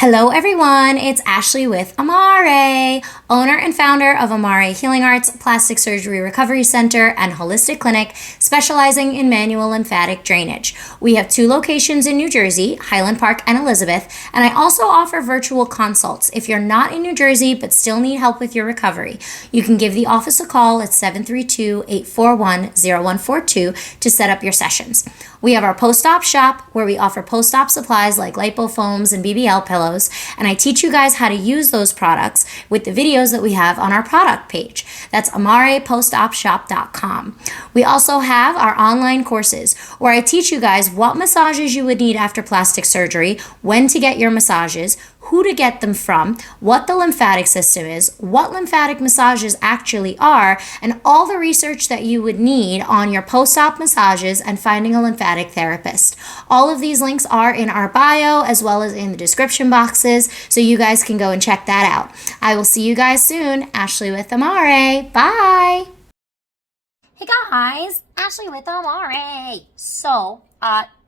Hello, everyone. It's Ashley with Amare, owner and founder of Amare Healing Arts, Plastic Surgery Recovery Center, and Holistic Clinic, specializing in manual lymphatic drainage. We have 2 locations in New Jersey, Highland Park and Elizabeth, and I also offer virtual consults. If you're not in New Jersey but still need help with your recovery, you can give the office a call at 732-841-0142 to set up your sessions. We have our post-op shop where we offer post-op supplies like lipofoams and BBL pillows, and I teach you guys how to use those products with the videos that we have on our product page. That's amarepostopshop.com. We also have our online courses where I teach you guys what massages you would need after plastic surgery, when to get your massages, who to get them from, what the lymphatic system is, what lymphatic massages actually are, and all the research that you would need on your post-op massages and finding a lymphatic therapist. All of these links are in our bio as well as in the description boxes, so you guys can go and check that out. I will see you guys soon. Ashley with Amare. Bye. Hey guys, Ashley with Amare.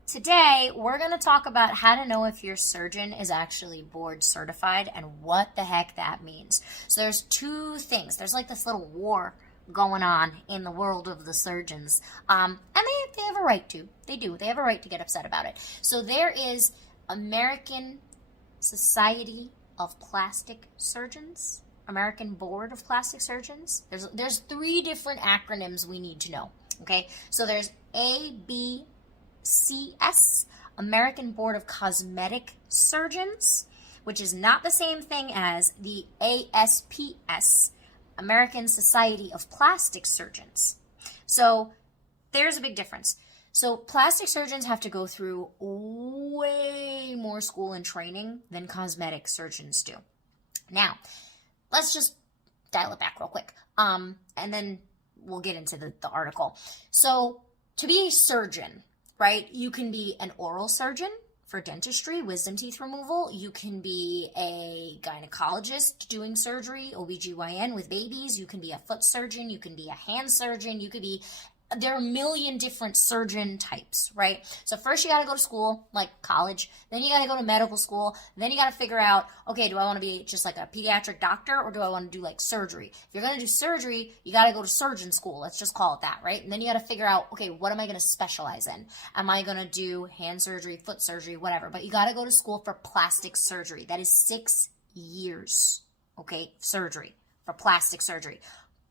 Today we're going to talk about how to know if your surgeon is actually board certified and what the heck that means. So there's 2 things. There's like this little war going on in the world of the surgeons. And they have a right to. They do. They have a right to get upset about it. So there is American Society of Plastic Surgeons, American Board of Plastic Surgeons. There's 3 different acronyms we need to know. Okay, so there's ABPS, American Board of Cosmetic Surgeons, which is not the same thing as the ASPS, American Society of Plastic Surgeons. So there's a big difference. So plastic surgeons have to go through way more school and training than cosmetic surgeons do. Now, let's just dial it back real quick, and then we'll get into the article. So to be a surgeon, right, you can be an oral surgeon for dentistry, wisdom teeth removal. You can be a gynecologist doing surgery, OBGYN with babies. You can be a foot surgeon. You can be a hand surgeon. There are a million different surgeon types, right? So first you got to go to school, like college. Then you got to go to medical school. Then you got to figure out, okay, do I want to be just like a pediatric doctor or do I want to do like surgery? If you're going to do surgery, you got to go to surgeon school. Let's just call it that, right? And then you got to figure out, okay, what am I going to specialize in? Am I going to do hand surgery, foot surgery, whatever? But you got to go to school for plastic surgery. That is 6 years, okay, surgery for plastic surgery.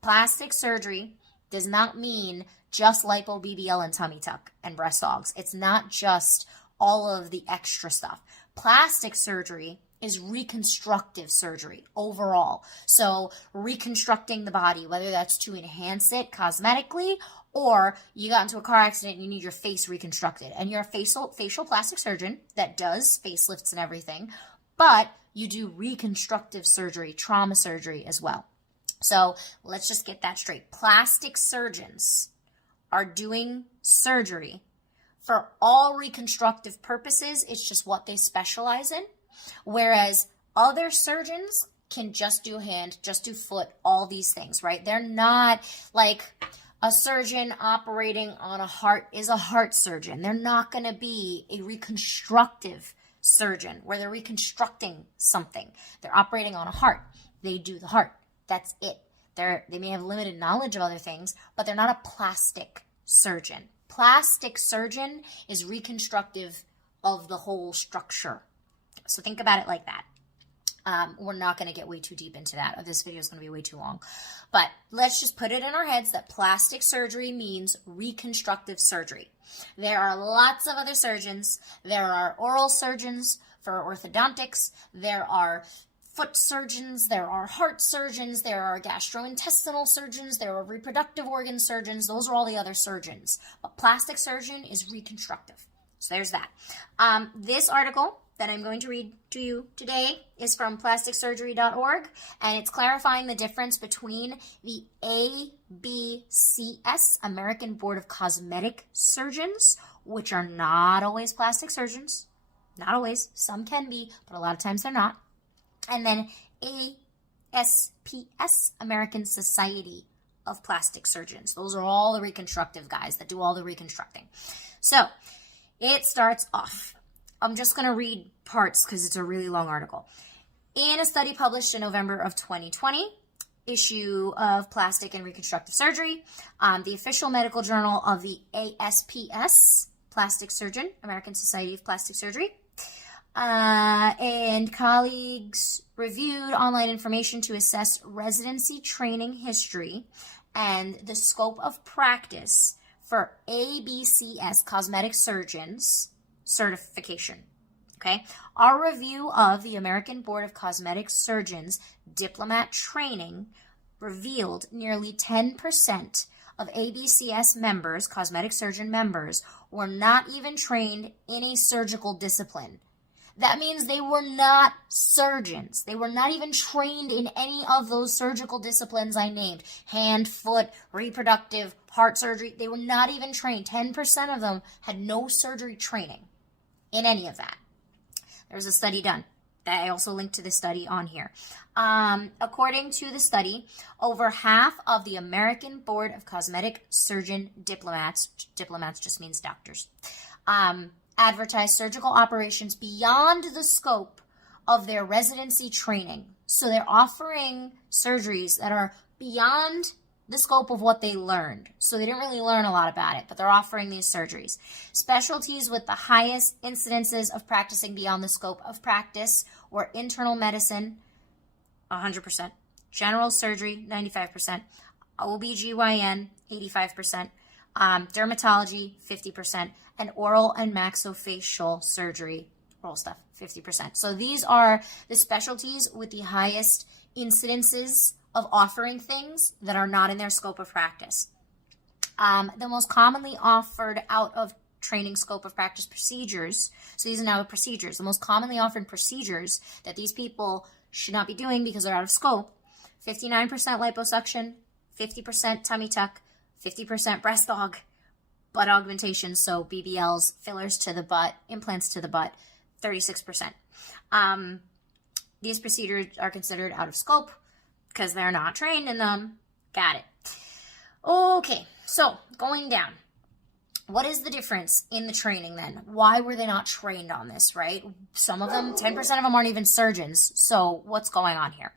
Plastic surgery does not mean just lipo, BBL, and tummy tuck and breast augs. It's not just all of the extra stuff. Plastic surgery is reconstructive surgery overall. So reconstructing the body, whether that's to enhance it cosmetically or you got into a car accident and you need your face reconstructed. And you're a facial plastic surgeon that does facelifts and everything, but you do reconstructive surgery, trauma surgery as well. So let's just get that straight. Plastic surgeons are doing surgery for all reconstructive purposes. It's just what they specialize in. Whereas other surgeons can just do hand, just do foot, all these things, right? They're not like a surgeon operating on a heart is a heart surgeon. They're not going to be a reconstructive surgeon where they're reconstructing something. They're operating on a heart. They do the heart. That's it. They may have limited knowledge of other things, but they're not a plastic surgeon. Plastic surgeon is reconstructive of the whole structure. So think about it like that. We're not going to get way too deep into that. This video is going to be way too long. But let's just put it in our heads that plastic surgery means reconstructive surgery. There are lots of other surgeons. There are oral surgeons for orthodontics. There are foot surgeons, there are heart surgeons, there are gastrointestinal surgeons, there are reproductive organ surgeons. Those are all the other surgeons. But plastic surgeon is reconstructive. So there's that. This article that I'm going to read to you today is from plasticsurgery.org, and it's clarifying the difference between the ABCS, American Board of Cosmetic Surgeons, which are not always plastic surgeons. Not always. Some can be, but a lot of times they're not. And then ASPS, American Society of Plastic Surgeons. Those are all the reconstructive guys that do all the reconstructing. So it starts off. I'm just going to read parts because it's a really long article. In a study published in November of 2020, issue of Plastic and Reconstructive Surgery, the official medical journal of the ASPS, Plastic Surgeon, American Society of Plastic Surgery, and colleagues reviewed online information to assess residency training history and the scope of practice for ABCS cosmetic surgeons certification. Okay, our review of the American Board of Cosmetic Surgeons diplomat training revealed nearly 10% of ABCS members, cosmetic surgeon members, were not even trained in a surgical discipline. That means they were not surgeons. They were not even trained in any of those surgical disciplines I named. Hand, foot, reproductive, heart surgery. They were not even trained. 10% of them had no surgery training in any of that. There's a study done. I also linked to the study on here. According to the study, over half of the American Board of Cosmetic Surgeon diplomats just means doctors, advertise surgical operations beyond the scope of their residency training. So they're offering surgeries that are beyond the scope of what they learned. So they didn't really learn a lot about it, but they're offering these surgeries. Specialties with the highest incidences of practicing beyond the scope of practice were internal medicine, 100%, general surgery, 95%, OBGYN, 85%, dermatology, 50%, and oral and maxillofacial surgery, oral stuff, 50%. So these are the specialties with the highest incidences of offering things that are not in their scope of practice. The most commonly offered out of training scope of practice procedures, so these are now the procedures, the most commonly offered procedures that these people should not be doing because they're out of scope: 59% liposuction, 50% tummy tuck, 50% breast aug, butt augmentation, so BBLs, fillers to the butt, implants to the butt, 36%. These procedures are considered out of scope because they're not trained in them. Got it. Okay, so going down. What is the difference in the training then? Why were they not trained on this, right? Some of them, 10% of them aren't even surgeons. So what's going on here?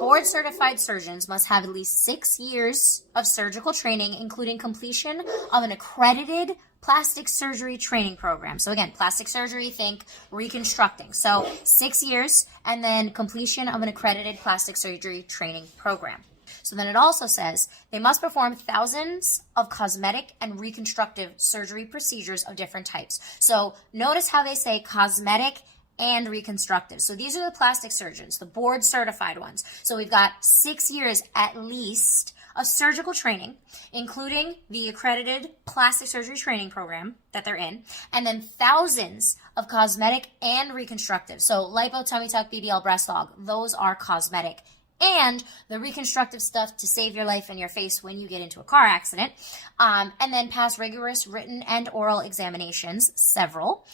Board certified surgeons must have at least 6 years of surgical training, including completion of an accredited plastic surgery training program. So again, plastic surgery, think reconstructing. So 6 years and then completion of an accredited plastic surgery training program. So then it also says they must perform thousands of cosmetic and reconstructive surgery procedures of different types. So notice how they say cosmetic and reconstructive. So these are the plastic surgeons, the board certified ones. So we've got 6 years at least of surgical training, including the accredited plastic surgery training program that they're in, and then thousands of cosmetic and reconstructive. So lipo, tummy tuck, BBL, breast aug, those are cosmetic. And the reconstructive stuff to save your life and your face when you get into a car accident. And then pass rigorous written and oral examinations, several,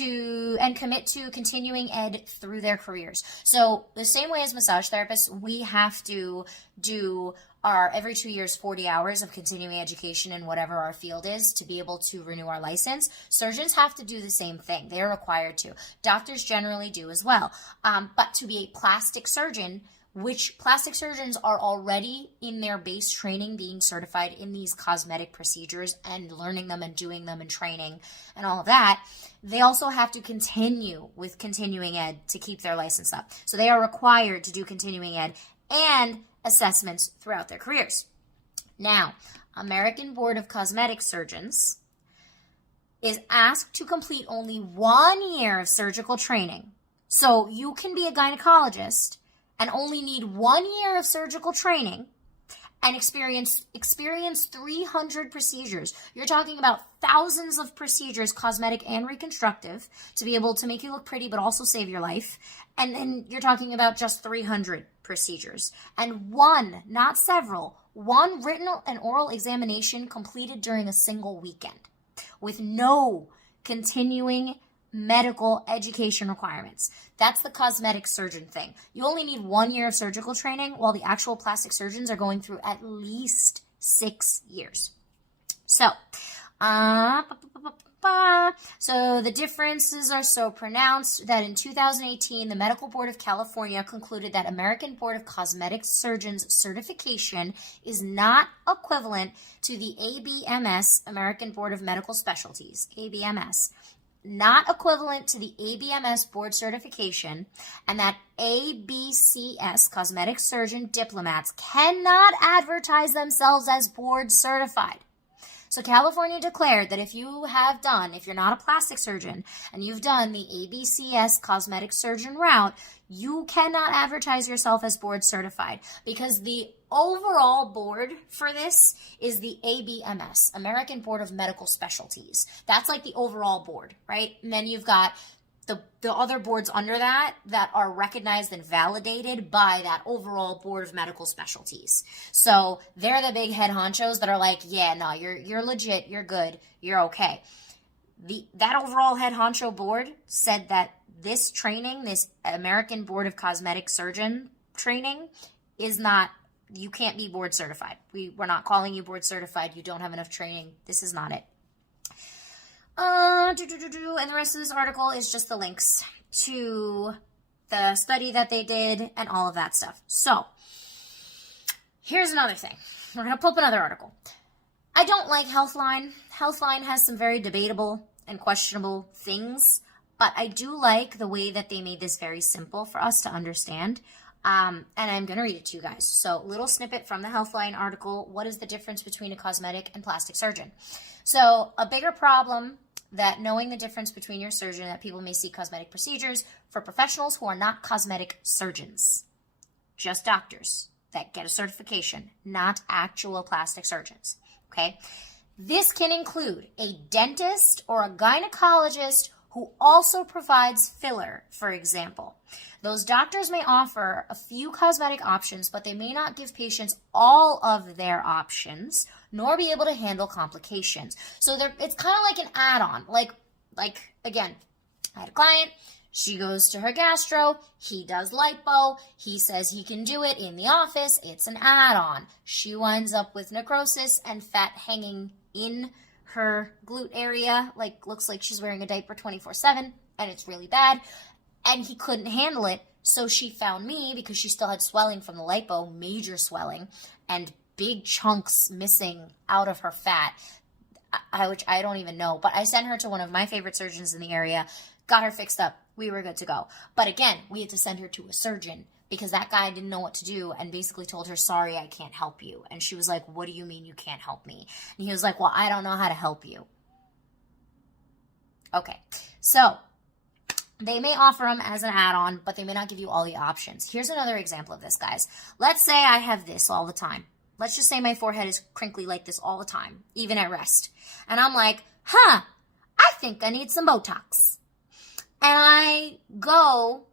and commit to continuing ed through their careers. So the same way as massage therapists, we have to do our every 2 years, 40 hours of continuing education in whatever our field is to be able to renew our license. Surgeons have to do the same thing. They're required to. Doctors generally do as well. But to be a plastic surgeon, which plastic surgeons are already in their base training being certified in these cosmetic procedures and learning them and doing them and training and all of that, they also have to continue with continuing ed to keep their license up. So they are required to do continuing ed and assessments throughout their careers. Now, American Board of Cosmetic Surgeons is asked to complete only 1 year of surgical training. So you can be a gynecologist and only need 1 year of surgical training and experience 300 procedures. You're talking about thousands of procedures, cosmetic and reconstructive, to be able to make you look pretty but also save your life. And then you're talking about just 300 procedures. And one, not several, one written and oral examination completed during a single weekend with no continuing medical education requirements. That's the cosmetic surgeon thing. You only need 1 year of surgical training while the actual plastic surgeons are going through at least 6 years. So, So the differences are so pronounced that in 2018, the Medical Board of California concluded that American Board of Cosmetic Surgeons certification is not equivalent to the ABMS, American Board of Medical Specialties, ABMS, not equivalent to the ABMS board certification, and that ABCS, cosmetic surgeon diplomats, cannot advertise themselves as board certified. So California declared that if you're not a plastic surgeon, and you've done the ABCS cosmetic surgeon route, you cannot advertise yourself as board certified, because the overall board for this is the ABMS, American Board of Medical Specialties. That's like the overall board, right? And then you've got the other boards under that are recognized and validated by that overall Board of Medical Specialties. So they're the big head honchos that are like, yeah, no, you're legit, you're good, you're okay. That overall head honcho board said that this training, this American Board of Cosmetic Surgeon training, is not, you can't be board certified. We're not calling you board certified. You don't have enough training. This is not it. And the rest of this article is just the links to the study that they did and all of that stuff. So here's another thing. We're going to pull up another article. I don't like Healthline. Healthline has some very debatable and questionable things, but I do like the way that they made this very simple for us to understand. And I'm going to read it to you guys. So, little snippet from the Healthline article. What is the difference between a cosmetic and plastic surgeon? So, a bigger problem that knowing the difference between your surgeon, that people may see cosmetic procedures for professionals who are not cosmetic surgeons, just doctors that get a certification, not actual plastic surgeons. Okay? This can include a dentist or a gynecologist who also provides filler, for example. Those doctors may offer a few cosmetic options, but they may not give patients all of their options, nor be able to handle complications. So it's kind of like an add-on. Like again, I had a client, she goes to her gastro, he does lipo, he says he can do it in the office, it's an add-on. She winds up with necrosis and fat hanging in her glute area, looks like she's wearing a diaper 24/7, and it's really bad. And he couldn't handle it, so she found me because she still had swelling from the lipo, major swelling, and big chunks missing out of her fat, which I don't even know. But I sent her to one of my favorite surgeons in the area, got her fixed up. We were good to go. But again, we had to send her to a surgeon because that guy didn't know what to do and basically told her, sorry, I can't help you. And she was like, what do you mean you can't help me? And he was like, well, I don't know how to help you. Okay, so they may offer them as an add-on, but they may not give you all the options. Here's another example of this, guys. Let's say I have this all the time. Let's just say my forehead is crinkly like this all the time, even at rest. And I'm like, I think I need some Botox. And I go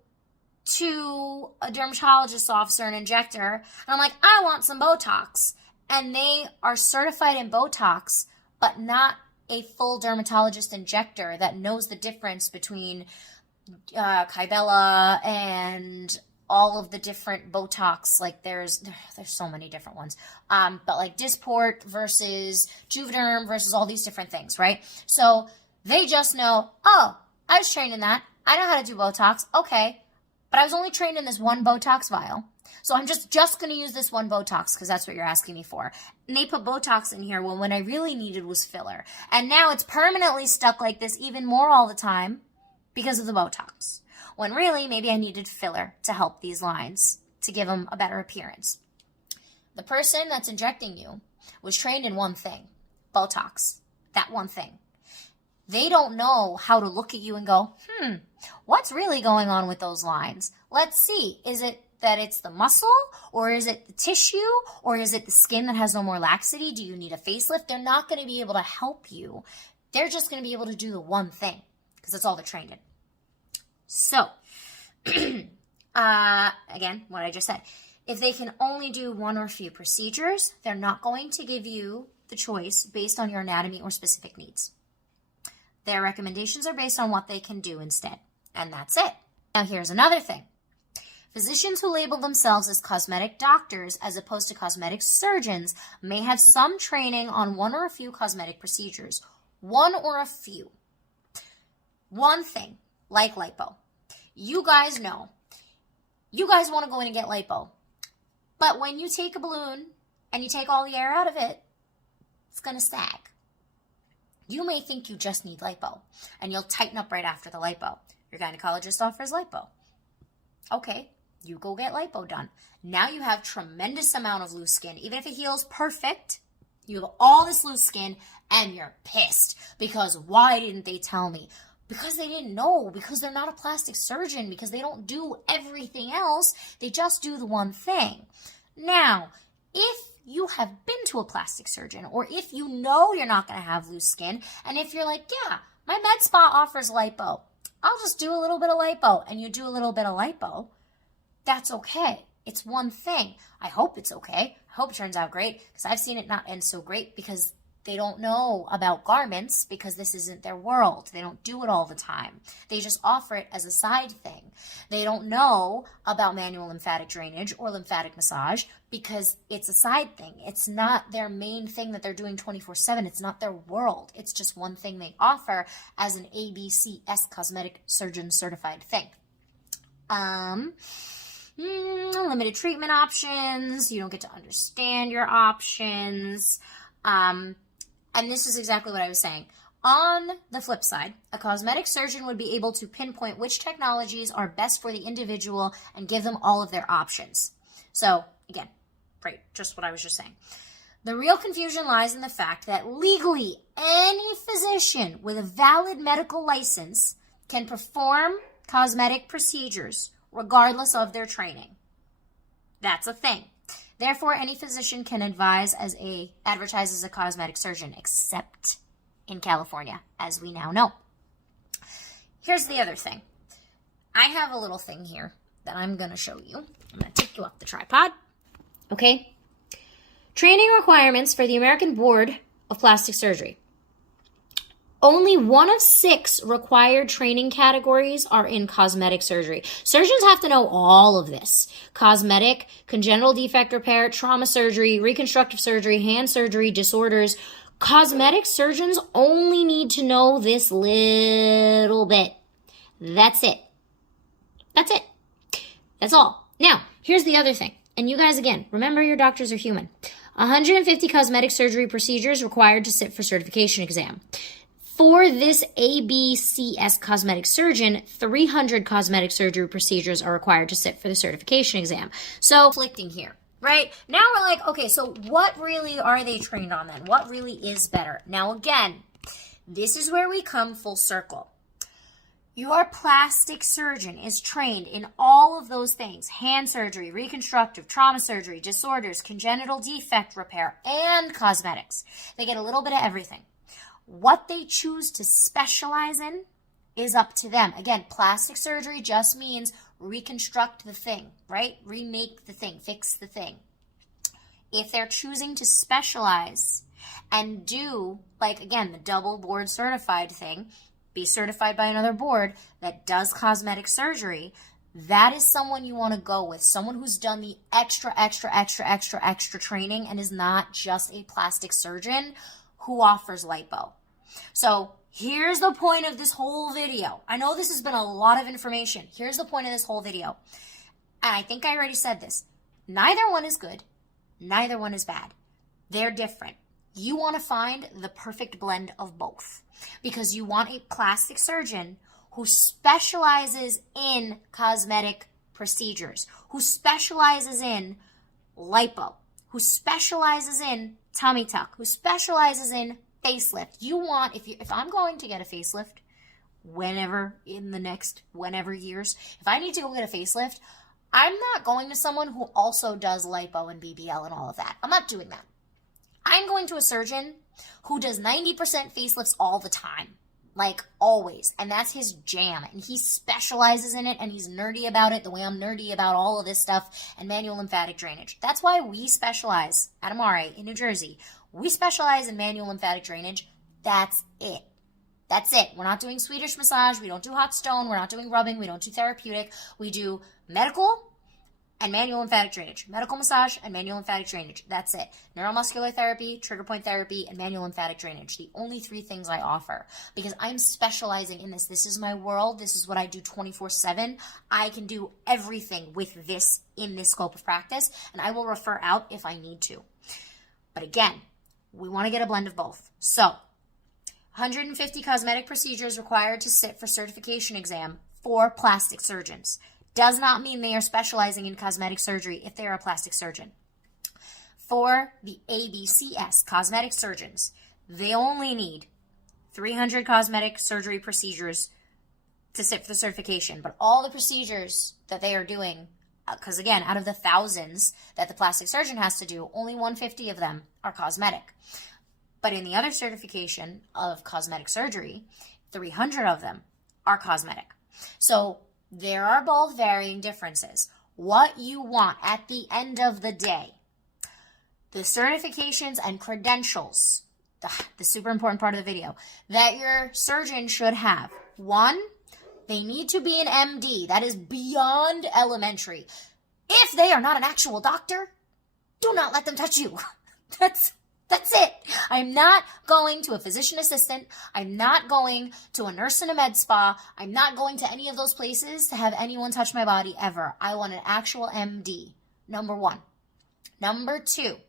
to a dermatologist's office or an injector, and I'm like, I want some Botox. And they are certified in Botox, but not a full dermatologist injector that knows the difference between Kybella and all of the different Botox. Like there's so many different ones. But like Dysport versus Juvederm versus all these different things, right? So they just know, oh, I was trained in that. I know how to do Botox. Okay. But I was only trained in this one Botox vial. So I'm just going to use this one Botox because that's what you're asking me for. And they put Botox in here when I really needed was filler. And now it's permanently stuck like this even more all the time because of the Botox. When really, maybe I needed filler to help these lines, to give them a better appearance. The person that's injecting you was trained in one thing, Botox, that one thing. They don't know how to look at you and go, what's really going on with those lines? Let's see. Is it that it's the muscle, or is it the tissue, or is it the skin that has no more laxity? Do you need a facelift? They're not going to be able to help you. They're just going to be able to do the one thing because that's all they're trained in. So, again, what I just said, if they can only do one or a few procedures, they're not going to give you the choice based on your anatomy or specific needs. Their recommendations are based on what they can do instead, and that's it. Now, here's another thing. Physicians who label themselves as cosmetic doctors as opposed to cosmetic surgeons may have some training on one or a few cosmetic procedures. One or a few. one thing, like lipo. You guys know, you guys want to go in and get lipo. But when you take a balloon and you take all the air out of it, it's going to sag. You may think you just need lipo, and you'll tighten up right after the lipo. Your gynecologist offers lipo. Okay, you go get lipo done. Now you have tremendous amount of loose skin. Even if it heals perfect, you have all this loose skin, and you're pissed. Because why didn't they tell me? Because they didn't know. Because they're not a plastic surgeon. Because they don't do everything else. They just do the one thing. Now, if you have been to a plastic surgeon, or if you know you're not going to have loose skin, and if you're like, yeah, my med spa offers lipo, I'll just do a little bit of lipo, and you do a little bit of lipo, that's okay. It's one thing. I hope it's okay. I hope it turns out great, because I've seen it not end so great because they don't know about garments, because this isn't their world. They don't do it all the time. They just offer it as a side thing. They don't know about manual lymphatic drainage or lymphatic massage because it's a side thing. It's not their main thing that they're doing 24/7. It's not their world. It's just one thing they offer as an ABPS cosmetic surgeon certified thing. Limited treatment options. You don't get to understand your options. And this is exactly what I was saying. On the flip side, a cosmetic surgeon would be able to pinpoint which technologies are best for the individual and give them all of their options. So, again, right, just what I was just saying. The real confusion lies in the fact that legally any physician with a valid medical license can perform cosmetic procedures regardless of their training. That's a thing. Therefore, any physician can advise advertise as a cosmetic surgeon, except in California, as we now know. Here's the other thing. I have a little thing here that I'm going to show you. I'm going to take you off the tripod. Okay? Training requirements for the American Board of Plastic Surgery. Only 1 of 6 required training categories are in cosmetic surgery. Surgeons have to know all of this. Cosmetic, congenital defect repair, trauma surgery, reconstructive surgery, hand surgery, disorders. Cosmetic surgeons only need to know this little bit. That's it. That's it. That's all. Now, here's the other thing. And you guys, again, remember your doctors are human. 150 cosmetic surgery procedures required to sit for certification exam. For this ABPS cosmetic surgeon, 300 cosmetic surgery procedures are required to sit for the certification exam. So, conflicting here, right? Now we're like, okay, so what really are they trained on then? What really is better? Now again, this is where we come full circle. Your plastic surgeon is trained in all of those things: hand surgery, reconstructive, trauma surgery, disorders, congenital defect repair, and cosmetics. They get a little bit of everything. What they choose to specialize in is up to them. Again, plastic surgery just means reconstruct the thing, right? Remake the thing, fix the thing. If they're choosing to specialize and do, like, again, the double board certified thing, be certified by another board that does cosmetic surgery, that is someone you want to go with. Someone who's done the extra training and is not just a plastic surgeon who offers lipo. So here's the point of this whole video. I know this has been a lot of information. Here's the point of this whole video. And I think I already said this. Neither one is good. Neither one is bad. They're different. You want to find the perfect blend of both, because you want a plastic surgeon who specializes in cosmetic procedures, who specializes in lipo, who specializes in tummy tuck, who specializes in facelift. You want, if I'm going to get a facelift, whenever years, if I need to go get a facelift, I'm not going to someone who also does lipo and BBL and all of that. I'm not doing that. I'm going to a surgeon who does 90% facelifts all the time, like always, and that's his jam, and he specializes in it, and he's nerdy about it the way I'm nerdy about all of this stuff and manual lymphatic drainage. That's why we specialize at Amare in New Jersey. We specialize in manual lymphatic drainage. That's it. That's it. We're not doing Swedish massage. We don't do hot stone. We're not doing rubbing. We don't do therapeutic. We do medical and manual lymphatic drainage. Medical massage and manual lymphatic drainage. That's it. Neuromuscular therapy, trigger point therapy, and manual lymphatic drainage. The only 3 things I offer because I'm specializing in this. This is my world. This is what I do 24/7. I can do everything with this in this scope of practice, and I will refer out if I need to. But again, we want to get a blend of both. So 150 cosmetic procedures required to sit for certification exam for plastic surgeons. Does not mean they are specializing in cosmetic surgery if they are a plastic surgeon. For the ABCS, cosmetic surgeons, they only need 300 cosmetic surgery procedures to sit for the certification. But all the procedures that they are doing, because again, out of the thousands that the plastic surgeon has to do, only 150 of them are cosmetic. But in the other certification of cosmetic surgery, 300 of them are cosmetic. So there are both varying differences. What you want at the end of the day, the certifications and credentials, the super important part of the video, that your surgeon should have. 1, they need to be an MD. That is beyond elementary. If they are not an actual doctor, do not let them touch you. That's it. I'm not going to a physician assistant. I'm not going to a nurse in a med spa. I'm not going to any of those places to have anyone touch my body ever. I want an actual MD. Number 1. Number 2,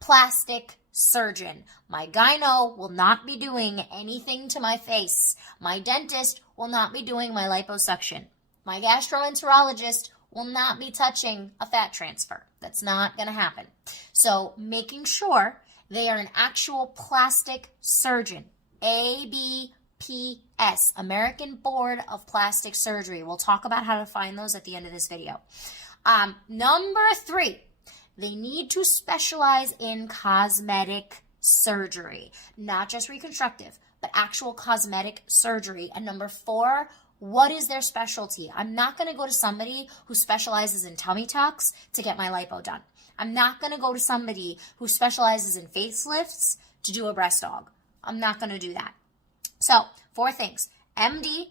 plastic surgeon. My gyno will not be doing anything to my face. My dentist will not be doing my liposuction. My gastroenterologist will not be touching a fat transfer. That's not going to happen. So making sure they are an actual plastic surgeon. ABPS, American Board of Plastic Surgery. We'll talk about how to find those at the end of this video. Number 3, they need to specialize in cosmetic surgery. Not just reconstructive, but actual cosmetic surgery. And number 4, what is their specialty? I'm not going to go to somebody who specializes in tummy tucks to get my lipo done. I'm not going to go to somebody who specializes in facelifts to do a breast aug. I'm not going to do that. So 4 things: MD,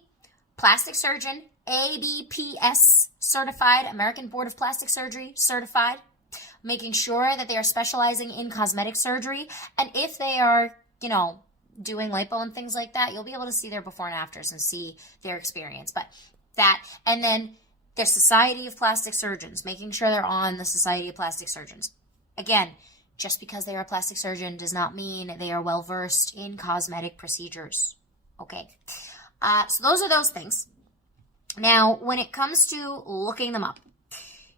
plastic surgeon, ABPS certified, American Board of Plastic Surgery certified, making sure that they are specializing in cosmetic surgery. And if they are, doing lipo and things like that, you'll be able to see their before and afters and see their experience. But that, and then the Society of Plastic Surgeons, making sure they're on the Society of Plastic Surgeons. Again, just because they are a plastic surgeon does not mean they are well-versed in cosmetic procedures. Okay, so those are those things. Now, when it comes to looking them up,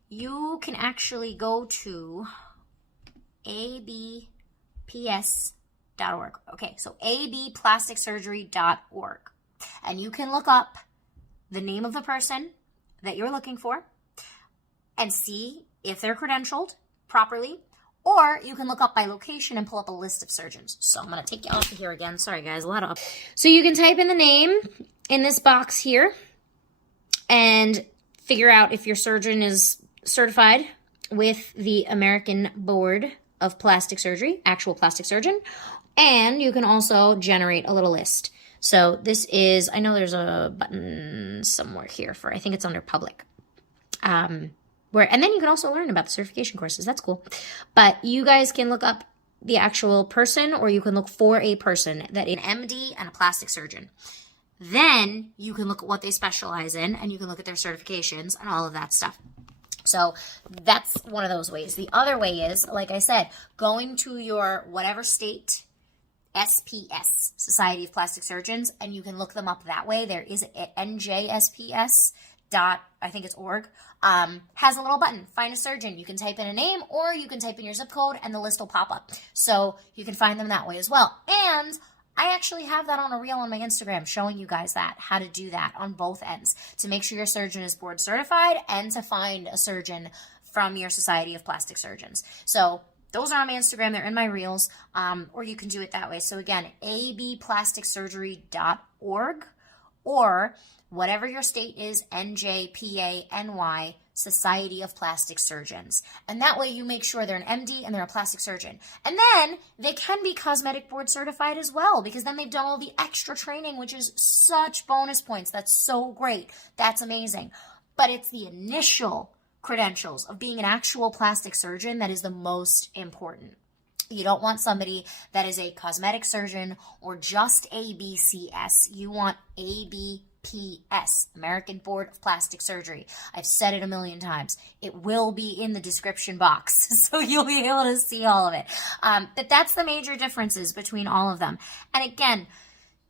you can actually go to abps.org. Okay, so abplasticsurgery.org. And you can look up the name of the person that you're looking for and see if they're credentialed properly, or you can look up by location and pull up a list of surgeons. So I'm going to take you off of here again. Sorry, guys, a lot of... So you can type in the name in this box here and figure out if your surgeon is certified with the American Board of Plastic Surgery, actual plastic surgeon, and you can also generate a little list. So this is, I know there's a button somewhere here for, I think it's under public. And then you can also learn about the certification courses. That's cool. But you guys can look up the actual person, or you can look for a person that is an MD and a plastic surgeon. Then you can look at what they specialize in, and you can look at their certifications and all of that stuff. So that's one of those ways. The other way is, like I said, going to your whatever state SPS, Society of Plastic Surgeons, and you can look them up that way. There is NJSPS. I think it's org, has a little button, find a surgeon. You can type in a name, or you can type in your zip code and the list will pop up. So you can find them that way as well. And I actually have that on a reel on my Instagram showing you guys how to do that on both ends, to make sure your surgeon is board certified and to find a surgeon from your Society of Plastic Surgeons. So those are on my Instagram. They're in my reels, or you can do it that way. So again, abplasticsurgery.org, or whatever your state is, NJPANY, Society of Plastic Surgeons. And that way you make sure they're an MD and they're a plastic surgeon. And then they can be cosmetic board certified as well, because then they've done all the extra training, which is such bonus points. That's so great. That's amazing. But it's the initial credentials of being an actual plastic surgeon that is the most important. You don't want somebody that is a cosmetic surgeon or just ABCS. You want ABPS, American Board of Plastic Surgery. I've said it a million times. It will be in the description box, so you'll be able to see all of it. But that's the major differences between all of them. And again,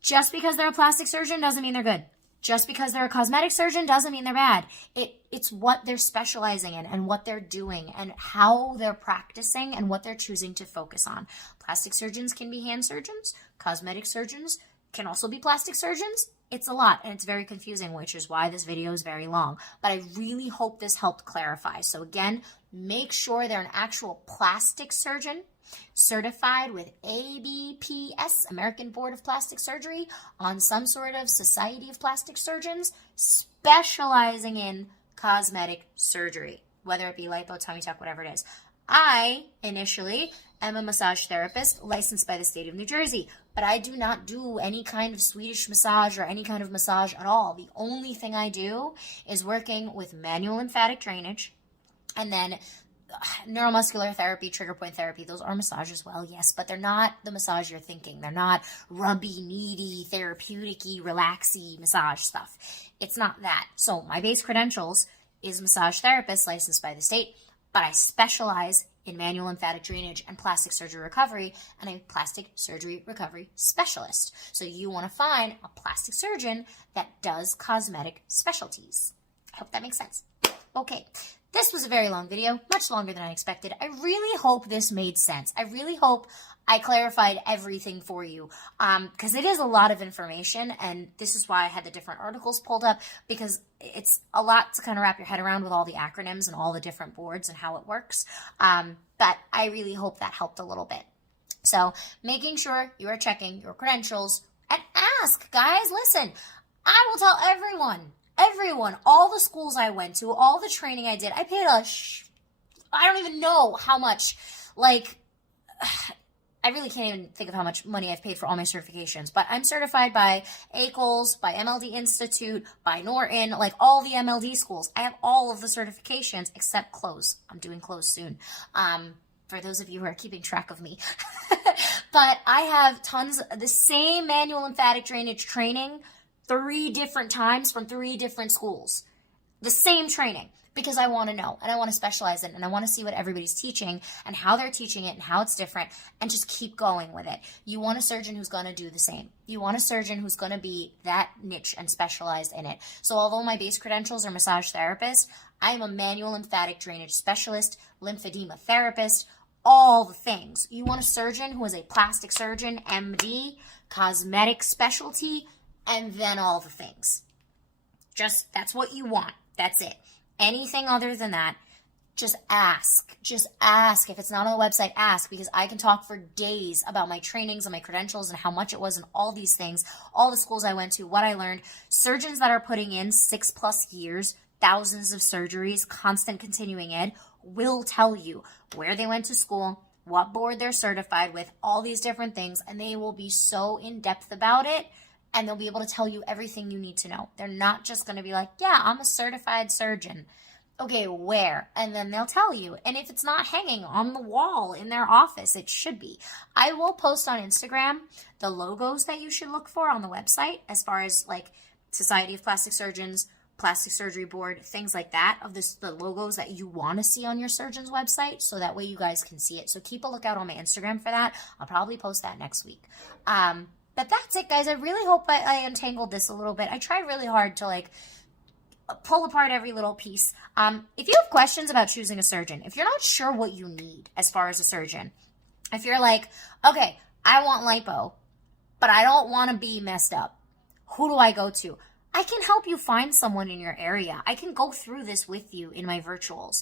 just because they're a plastic surgeon doesn't mean they're good. Just because they're a cosmetic surgeon doesn't mean they're bad. It's what they're specializing in and what they're doing and how they're practicing and what they're choosing to focus on. Plastic surgeons can be hand surgeons. Cosmetic surgeons can also be plastic surgeons. It's a lot and it's very confusing, which is why this video is very long. But I really hope this helped clarify. So again, make sure they're an actual plastic surgeon, certified with ABPS, American Board of Plastic Surgery, on some sort of Society of Plastic Surgeons, specializing in cosmetic surgery, whether it be lipo, tummy tuck, whatever it is. I initially am a massage therapist licensed by the state of New Jersey, but I do not do any kind of Swedish massage or any kind of massage at all. The only thing I do is working with manual lymphatic drainage, and then neuromuscular therapy, trigger point therapy. Those are massage as well, yes, but they're not the massage you're thinking. They're not rubby, needy, therapeutic-y, relaxy massage stuff. It's not that. So my base credentials is massage therapist licensed by the state, but I specialize in manual lymphatic drainage and plastic surgery recovery, and I'm a plastic surgery recovery specialist. So you want to find a plastic surgeon that does cosmetic specialties. I hope that makes sense. Okay. This was a very long video, much longer than I expected. I really hope this made sense. I really hope I clarified everything for you, because it is a lot of information, and this is why I had the different articles pulled up, because it's a lot to kind of wrap your head around with all the acronyms and all the different boards and how it works. But I really hope that helped a little bit. So making sure you are checking your credentials, and ask, guys, listen, I will tell everyone, all the schools I went to, all the training I did, I paid I don't even know how much, like, I really can't even think of how much money I've paid for all my certifications, but I'm certified by ACLS, by MLD Institute, by Norton, like all the MLD schools. I have all of the certifications except close. I'm doing close soon. For those of you who are keeping track of me. But I have tons of the same manual lymphatic drainage training 3 different times from 3 different schools. The same training, because I want to know and I want to specialize in it and I want to see what everybody's teaching and how they're teaching it and how it's different, and just keep going with it. You want a surgeon who's going to do the same. You want a surgeon who's going to be that niche and specialized in it. So although my base credentials are massage therapist, I am a manual lymphatic drainage specialist, lymphedema therapist, all the things. You want a surgeon who is a plastic surgeon, MD, cosmetic specialty, and then all the things. Just, that's what you want. That's it. Anything other than that, just ask. Just ask. If it's not on the website, ask, because I can talk for days about my trainings and my credentials and how much it was and all these things, all the schools I went to, what I learned. Surgeons that are putting in 6+ years, thousands of surgeries, constant continuing ed, will tell you where they went to school, what board they're certified with, all these different things, and they will be so in-depth about it. And they'll be able to tell you everything you need to know. They're not just going to be like, yeah, I'm a certified surgeon. Okay, where? And then they'll tell you. And if it's not hanging on the wall in their office, it should be. I will post on Instagram the logos that you should look for on the website, as far as like Society of Plastic Surgeons, Plastic Surgery Board, things like that, of the logos that you want to see on your surgeon's website, so that way you guys can see it. So keep a lookout on my Instagram for that. I'll probably post that next week. But that's it, guys. I really hope I untangled this a little bit. I tried really hard to like pull apart every little piece. If you have questions about choosing a surgeon, if you're not sure what you need as far as a surgeon, if you're like, okay, I want lipo, but I don't want to be messed up, who do I go to? I can help you find someone in your area. I can go through this with you in my virtuals.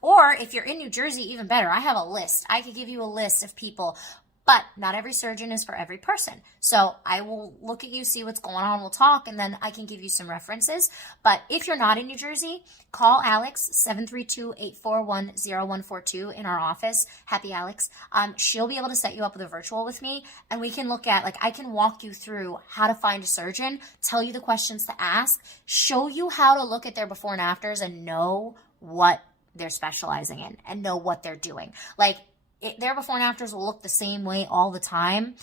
Or if you're in New Jersey, even better, I have a list. I could give you a list of people. But not every surgeon is for every person. So I will look at you, see what's going on, we'll talk, and then I can give you some references. But if you're not in New Jersey, call Alex, 732-841-0142 in our office. Happy Alex. She'll be able to set you up with a virtual with me, and we can look at, like, I can walk you through how to find a surgeon, tell you the questions to ask, show you how to look at their before and afters and know what they're specializing in and know what they're doing. Like, their before and afters will look the same way all the time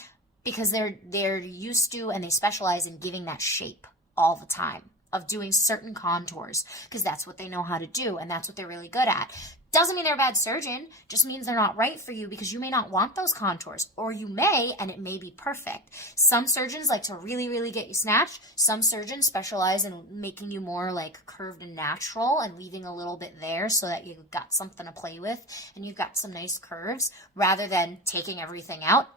because they're used to and they specialize in giving that shape all the time, of doing certain contours, because that's what they know how to do and that's what they're really good at. Doesn't mean they're a bad surgeon, just means they're not right for you because you may not want those contours, or you may, and it may be perfect. Some surgeons like to really, really get you snatched. Some surgeons specialize in making you more like curved and natural and leaving a little bit there so that you've got something to play with and you've got some nice curves rather than taking everything out.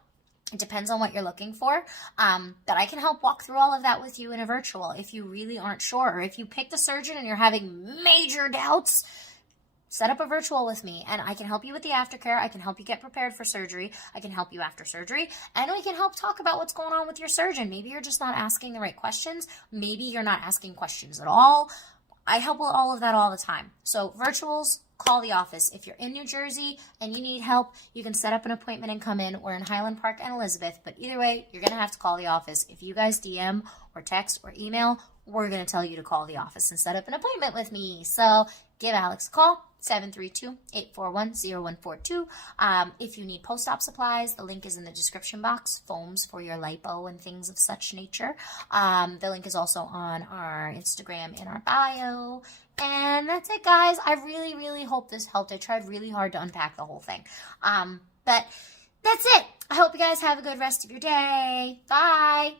It depends on what you're looking for, but I can help walk through all of that with you in a virtual if you really aren't sure, or if you picked a surgeon and you're having major doubts. Set up a virtual with me and I can help you with the aftercare. I can help you get prepared for surgery. I can help you after surgery, and we can help talk about what's going on with your surgeon. Maybe you're just not asking the right questions. Maybe you're not asking questions at all. I help with all of that all the time. So virtuals, call the office. If you're in New Jersey and you need help, you can set up an appointment and come in. We're in Highland Park and Elizabeth, but either way, you're going to have to call the office. If you guys DM or text or email, we're going to tell you to call the office and set up an appointment with me. So give Alex a call, 732-841-0142. If you need post-op supplies, the link is in the description box. Foams for your lipo and things of such nature. The link is also on our Instagram in our bio. And that's it, guys. I really, really hope this helped. I tried really hard to unpack the whole thing. But that's it. I hope you guys have a good rest of your day. Bye.